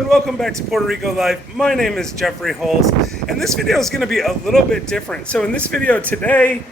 and welcome back to Puerto Rico Live. My name is Jeffrey Hulse, and this video is going to be a little bit different. So in this video today,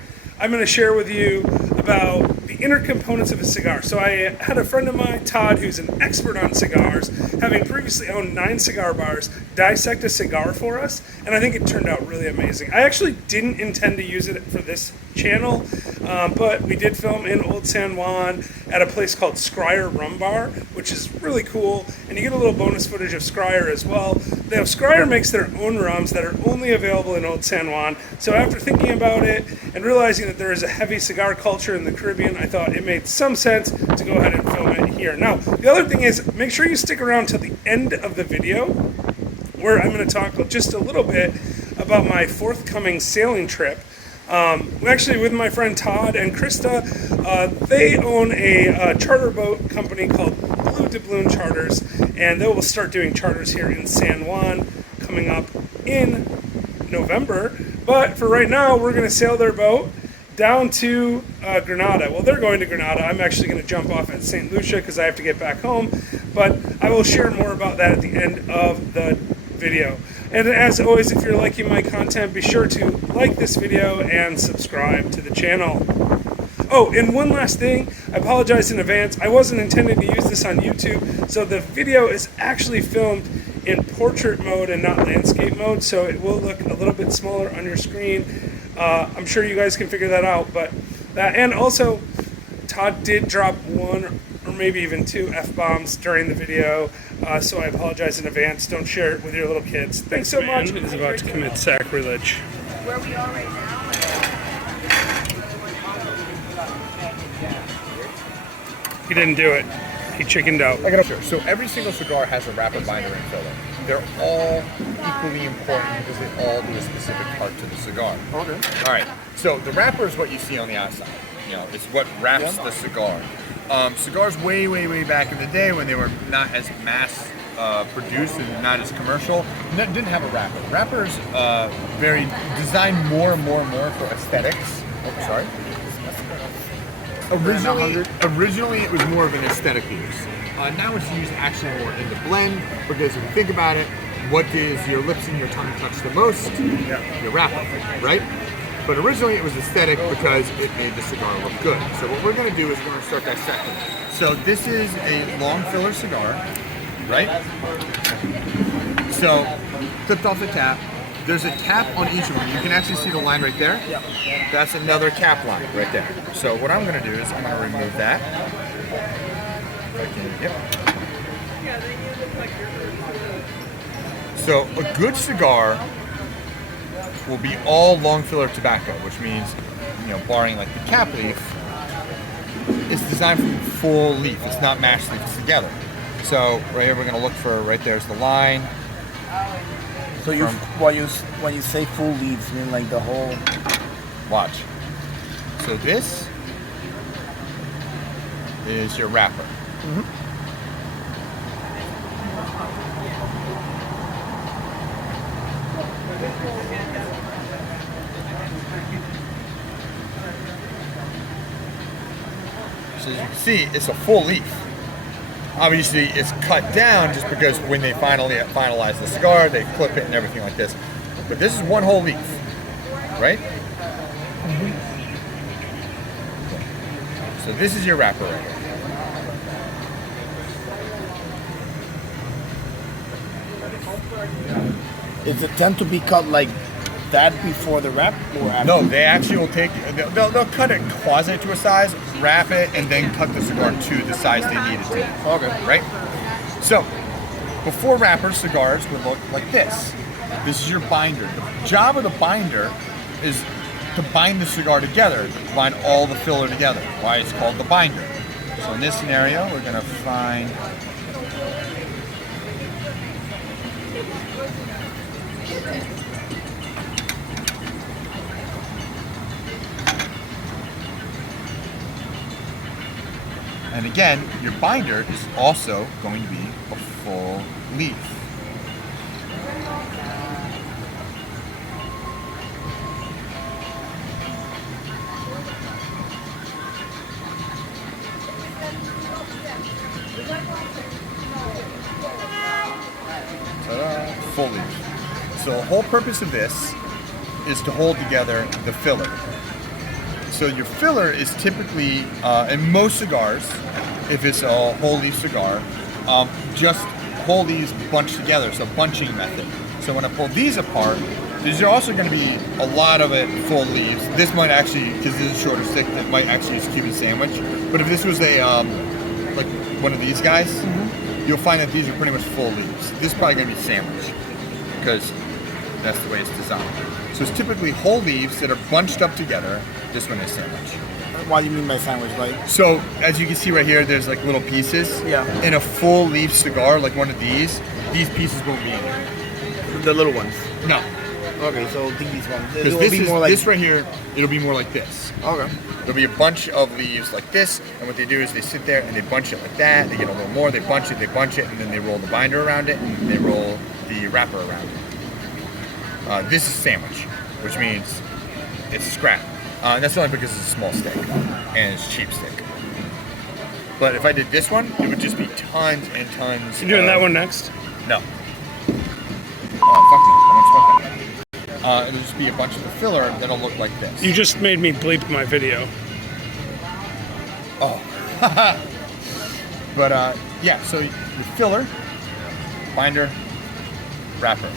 I'm going to share with you about the inner components of a cigar. So I had a friend of mine, Todd, who's an expert on cigars, having previously owned 9 cigar bars, dissect a cigar for us, and I think it turned out really amazing. I actually didn't intend to use it for this channel, but we did film in Old San Juan at a place called Scryer Rooftop, which is really cool, and you get a little bonus footage of Scryer as well. Now, Scryer makes their own rums that are only available in Old San Juan, so after thinking about it and realizing that there is a heavy cigar culture in the Caribbean, I thought it made some sense to go ahead and film it here. Now, the other thing is, make sure you stick around till the end of the video, where I'm going to talk just a little bit about my forthcoming sailing trip. Actually, with my friend Todd and Krista, they own a charter boat company called Blue Doubloon Charters, and they will start doing charters here in San Juan coming up in November. But for right now, we're going to sail their boat down to Granada. Well, they're going to Granada. I'm actually going to jump off at St. Lucia because I have to get back home, but I will share more about that at the end of the video. And as always, if you're liking my content, be sure to like this video and subscribe to the channel. Oh, and one last thing, I apologize in advance. I wasn't intending to use this on YouTube, so the video is actually filmed in portrait mode and not landscape mode, so it will look a little bit smaller on your screen. I'm sure you guys can figure that out, but that, and also Todd did drop 1 or maybe even 2 F-bombs during the video, so I apologize in advance. Don't share it with your little kids. Thanks so much. Man is about to commit sacrilege. Where we are right now. He didn't do it. He chickened out. Sure. So every single cigar has a wrapper, binder, and filler. They're all equally important because they all do a specific part to the cigar. Okay. All right. So the wrapper is what you see on the outside. You know, it's what wraps the cigar. Cigars way back in the day when they were not as mass produced and not as commercial, didn't have a wrapper. Wrappers very designed more and more for aesthetics. Oh, sorry. Originally, it was more of an aesthetic use. Now it's used actually more in the blend because if you think about it, what does your lips and your tongue touch the most? Yeah. Your wrapper, right? But originally it was aesthetic because it made the cigar look good. So what we're going to do is we're going to start dissecting. So this is a long filler cigar, right? So clipped off the cap. There's a cap on each of them. You can actually see the line right there. That's another cap line right there. So what I'm going to do is I'm going to remove that. Yep. So a good cigar will be all long filler tobacco, which means, you know, barring like the cap leaf, it's designed for full leaf. It's not mashed leaves together. So right here we're going to look for, right there's the line. So when you say full leaves, you mean like the whole? Watch. So this is your wrapper. Mm-hmm. So as you can see, it's a full leaf. Obviously, it's cut down just because when they finalize the cigar, they clip it and everything like this. But this is one whole leaf, right? Mm-hmm. So this is your wrapper right here. Is it tend to be cut like that before the wrap or after? No, they actually will take, they'll cut it quasi to a size, wrap it, and then cut the cigar to the size they need it to. Okay. Right? So, before wrappers, cigars would look like this. This is your binder. The job of the binder is to bind the cigar together, to bind all the filler together. Why it's called the binder. So in this scenario, we're going to find and again, your binder is also going to be a full leaf. full leaf. So the whole purpose of this is to hold together the filler. So your filler is typically, in most cigars, if it's a whole leaf cigar, just whole leaves bunched together, so bunching method. So when I pull these apart, these are also going to be a lot of it full leaves. This might actually, because this is a shorter stick, that might actually use Cuban sandwich. But if this was a, like one of these guys, you'll find that these are pretty much full leaves. This is probably going to be sandwich, because that's the way it's designed. So it's typically whole leaves that are bunched up together. This one is sandwich. What do you mean by sandwich? Like, so as you can see right here, there's like little pieces. Yeah. In a full leaf cigar, like one of these pieces won't be in there. the little ones. No. Okay, so these ones. Because It'll this be is more like this right here. It'll be more like this. Okay. There'll be a bunch of leaves like this, and what they do is they sit there and they bunch it like that. They get a little more. They bunch it, and then they roll the binder around it, and they roll the wrapper around it. This is sandwich, which means it's a scrap. And that's only because it's a small stick and it's a cheap stick. But if I did this one, it would just be tons and tons. You doing that one next? No. Oh, fuck no. I won't smoke that. It'll just be a bunch of the filler that'll look like this. You just made me bleep my video. Oh. But yeah, so your filler, binder, wrapper.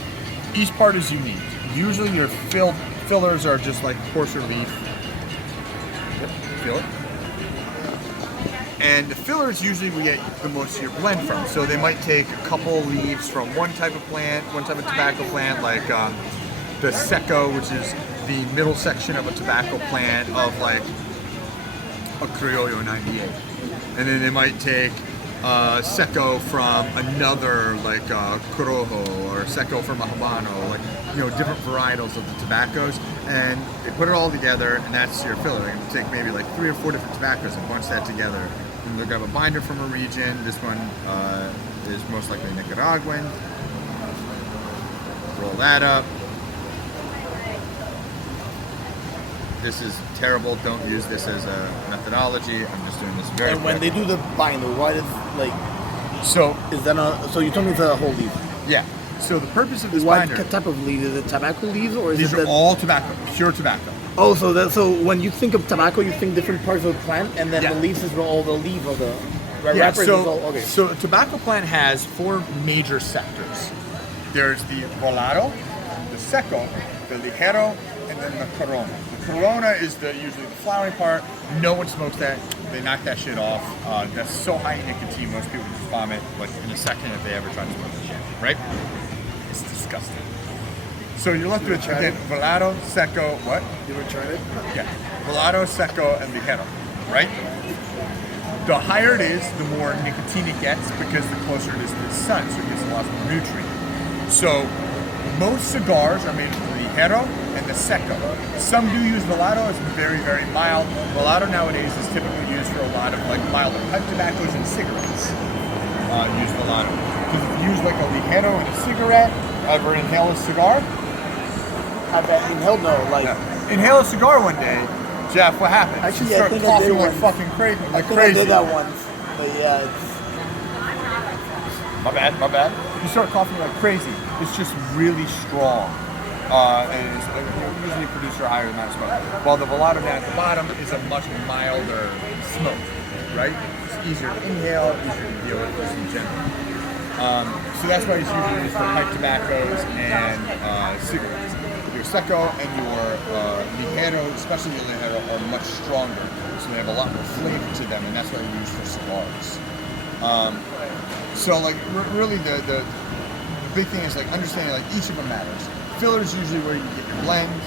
Each part is unique. Usually your fillers are just like coarser leaf. Yep, feel it. And the fillers usually we get the most of your blend from. So they might take a couple leaves from one type of plant, one type of tobacco plant, like the seco, which is the middle section of a tobacco plant of like a Criollo 98. And then they might take seco from another, like Corojo, or seco from a Habano, like, you know, different varietals of the tobaccos, and they put it all together, and that's your filler. You take maybe like 3 or 4 different tobaccos and bunch that together. And they'll grab a binder from a region. This one is most likely Nicaraguan. Roll that up. This is terrible. Don't use this as a methodology. I'm just doing this very And when quick. they do the binder, why does like So is that a? So you told me it's a whole leaf. yeah. So the purpose of this What binder, type of leaf is it? Tobacco leaves or is these it? are all tobacco, pure tobacco. Oh, so when you think of tobacco, you think different parts of the plant, and then Yeah. the leaves is all the leaf of the Yeah, wrappers. so, is all, okay. so a tobacco plant has 4 major sectors. There's the rolado, the seco, the ligero, and then the corona. The corona is usually the flowering part. No one smokes that. They knock that shit off. That's so high in nicotine, most people just vomit like in a second if they ever try to smoke that shit, right? It's disgusting. So you're left with again, rolado, seco, what? You ever tried it? Yeah, rolado, seco, and ligero, right? The higher it is, the more nicotine it gets because the closer it is to the sun, so it gets a lot more nutrient. So most cigars are made with the ligero and the seco. Some do use rolado, it's very, very mild. Rolado nowadays is typically used for a lot of like milder pipe tobaccos and cigarettes. Use rolado. Because if you use like a ligero in a cigarette, ever inhale a cigar? I bet inhaled no, like Inhale a cigar one day, Jeff, what happened? Actually, You I start think I did coughing like once. fucking crazy. I think I did that once. But yeah, it's My bad. You start coughing like crazy. It's just really strong. And it's usually produce a higher amount of smoke. While the Volado down at the bottom is a much milder smoke, right? It's easier to inhale, easier to deal with just in general. So that's why it's usually used for pipe tobaccos and cigarettes. Your seco and your ligero, especially your ligero, are much stronger. So they have a lot more flavor to them, and that's why they're used for cigars. So like really the big thing is like understanding like each of them matters. Filler is usually where you get your blend.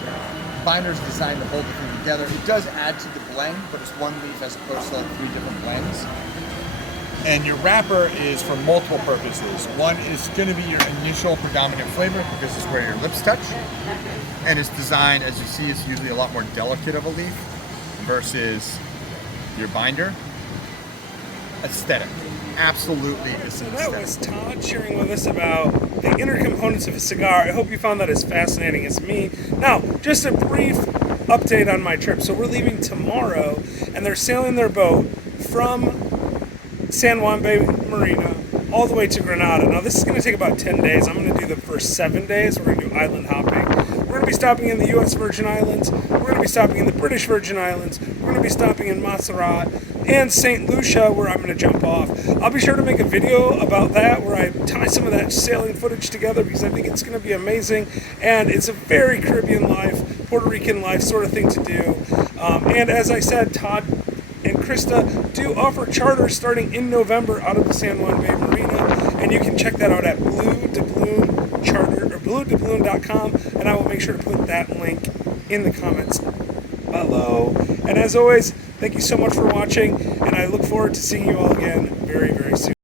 Binder's designed to hold the thing together. It does add to the blend, but it's one leaf as opposed to like 3 different blends. And your wrapper is for multiple purposes. One is going to be your initial predominant flavor because it's where your lips touch. And it's designed, as you see, it's usually a lot more delicate of a leaf versus your binder. Aesthetic. Absolutely is So an that aesthetic. was Todd sharing with us about the inner components of a cigar. I hope you found that as fascinating as me. Now, just a brief update on my trip. So we're leaving tomorrow, and they're sailing their boat from San Juan Bay Marina all the way to Grenada. Now this is going to take about 10 days. I'm going to do the first 7 days. We're going to do island hopping. We're going to be stopping in the U.S. Virgin Islands. We're going to be stopping in the British Virgin Islands. We're going to be stopping in Montserrat and St. Lucia, where I'm going to jump off. I'll be sure to make a video about that where I tie some of that sailing footage together because I think it's going to be amazing, and it's a very Caribbean life, Puerto Rican life sort of thing to do. And as I said, Todd and Krista do offer charters starting in November out of the San Juan Bay Marina, and you can check that out at bluedoubloon.com, and I will make sure to put that link in the comments below. And as always, thank you so much for watching, and I look forward to seeing you all again very, very soon.